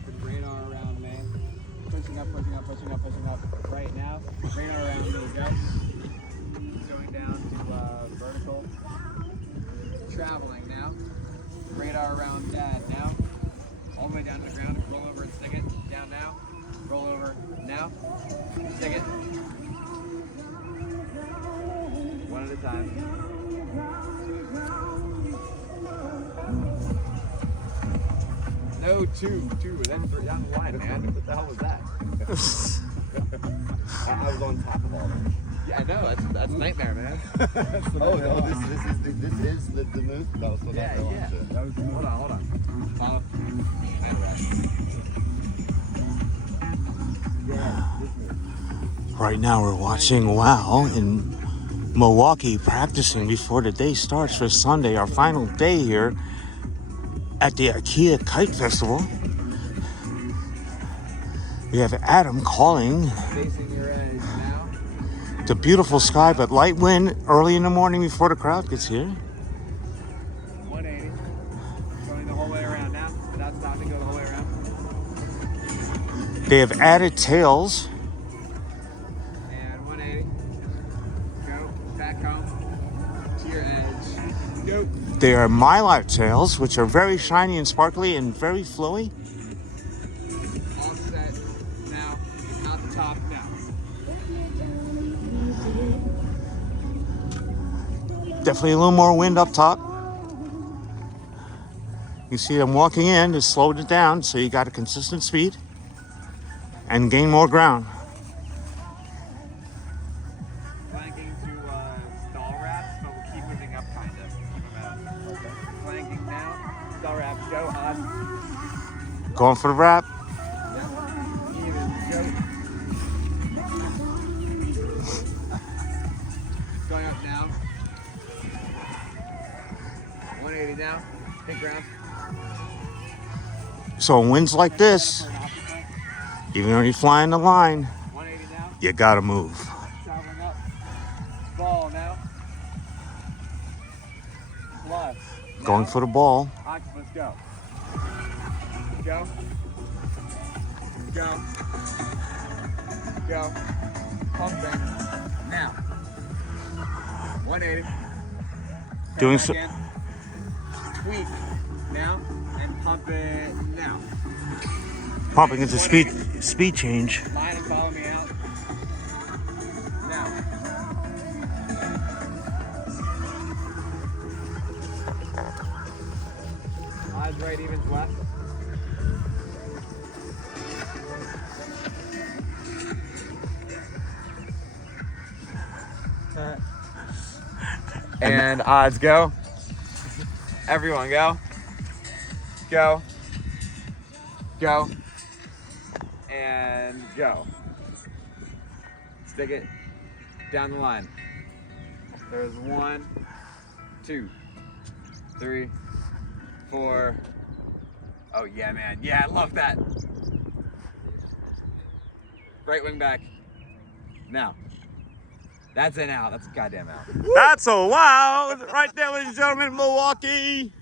popping radar around me. Pushing up, pushing up, pushing up, pushing up. Right now, radar around me. Go. Going down to vertical. Traveling now. Radar around dad now. All the way down to the ground. Roll over and stick it. Down now. Roll over now. Stick it. One at a time. No, two. That's down the line, man. What the hell was that? I was on top of all that. Yeah, I know. That's nightmare, man. Oh no, this is the move. That was Yeah. That was the move. Hold on. Follow. And rest. Yeah, this move. Right now we're watching WOW in Milwaukee, practicing before the day starts for Sunday, our final day here at the IKEA Kite Festival. We have Adam calling. Facing your edge now. The beautiful sky, but light wind early in the morning before the crowd gets here. 180. Going the whole way around now. Without stopping, go the whole way around. They have added tails. And 180. Go. Back home. To your edge. Go. They are mylar tails, which are very shiny and sparkly and very flowy. All set. Now. Not the top now. Definitely a little more wind up top. You see them walking in, they slowed it down, so you got a consistent speed and gain more ground. Flanking to stall wraps, but we'll keep moving up kind of. Okay. Flanking now. Stall wraps. Go on. Going for the wrap. Even. Go. Going up now. 180 now. Hit ground. So in winds like this, even when you're flying the line, 180 now. you gotta move. Traveling up. Ball now. Plus. Going for the ball. Octopus, go. Go. Go. Go. Pumping. Now. 180. Doing Back so. in. Tweak. Now. And pump it now. Pumping into speed change. Line and follow me out. Now. Odds right, evens left. And odds go. Everyone go. Go. Go. And go. Stick it down the line. There's 1, 2, 3, 4. Oh yeah, man. Yeah, I love that. Right wing back. Now. That's an out. That's a goddamn out. That's a wow right there, ladies and gentlemen, Milwaukee.